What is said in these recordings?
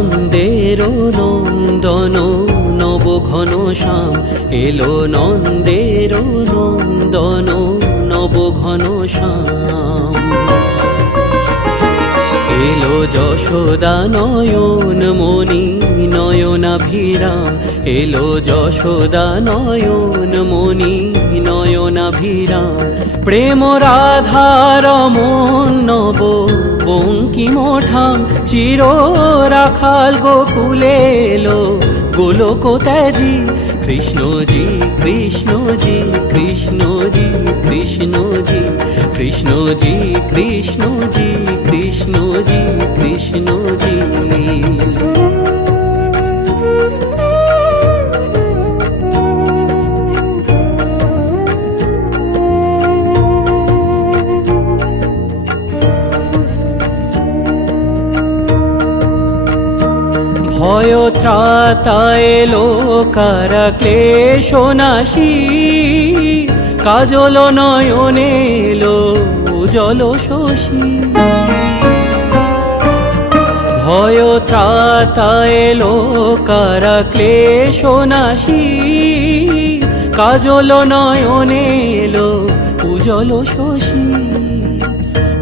নন্দের নন্দন নব ঘন শ্যাম, এলো নন্দের নন্দন নব ঘন শ্যাম। এলো যশোদা নয়ন মণি নয়নাভিরাম, এলো যশোদা নয়ন মণি নয়নাভিরাম। প্রেম রাধার মন নব বঙ্কিমঠাম, চির রাখাল গোকুলে এলো গোলক ত্যাজি। কৃষ্ণজি কৃষ্ণজি কৃষ্ণজি কৃষ্ণজি কৃষ্ণজি কৃষ্ণজি কৃষ্ণজি কৃষ্ণজি। ভয় ত্রাতা এলো কারা ক্লেশ নাশী, কাজল নয়নে এলো উজ্জ্বল শশী। ভয় ত্রাতা এলো কারা ক্লেশ নাশী, কাজল নয়নে এলো উজ্জ্বল শশী।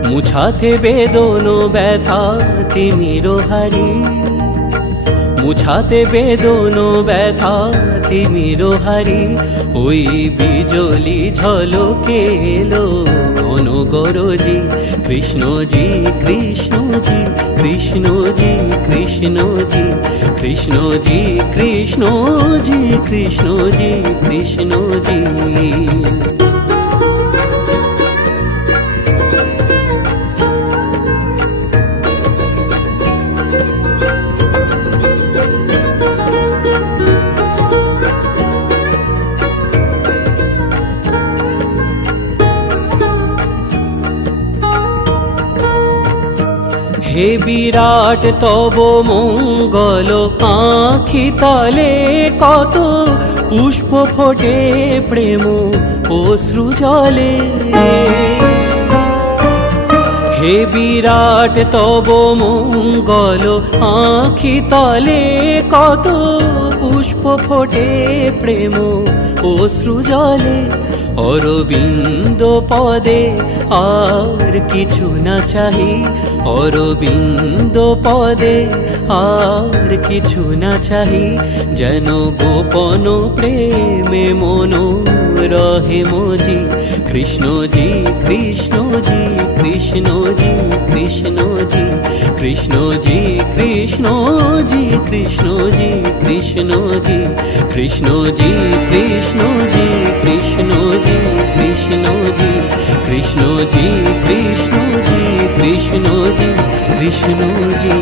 মুছাতে বেদন ব্যথা তিমির হারি, মুছাতে বেদন ব্যথা তিমির হারি। ওই বিজলি ঝলকে এলো ঘন গরজি। কৃষ্ণজি কৃষ্ণজি কৃষ্ণজি কৃষ্ণজি কৃষ্ণজি কৃষ্ণজি কৃষ্ণজি কৃষ্ণজি। হে বিরাট তব মঙ্গল আঁখি তলে, কত পুষ্প ফোটে প্রেম অশ্রু জলে। হে বিরাট তব মঙ্গল আঁখি তলে, কত পুষ্প ফোটে প্রেম অশ্রু জলে। অরবিন্দ পদে আর কিছু না চাহি, অরবিন্দ পদে আর কিছু না চাহি। যেন গোপন প্রেমে মন রহে মজি। কৃষ্ণজি কৃষ্ণজি কৃষ্ণজি কৃষ্ণজি কৃষ্ণজি কৃষ্ণজি কৃষ্ণজি কৃষ্ণজি কৃষ্ণজি কৃষ্ণজি কৃষ্ণজি কৃষ্ণজি কৃষ্ণজি কৃষ্ণজি কৃষ্ণজি কৃষ্ণজি।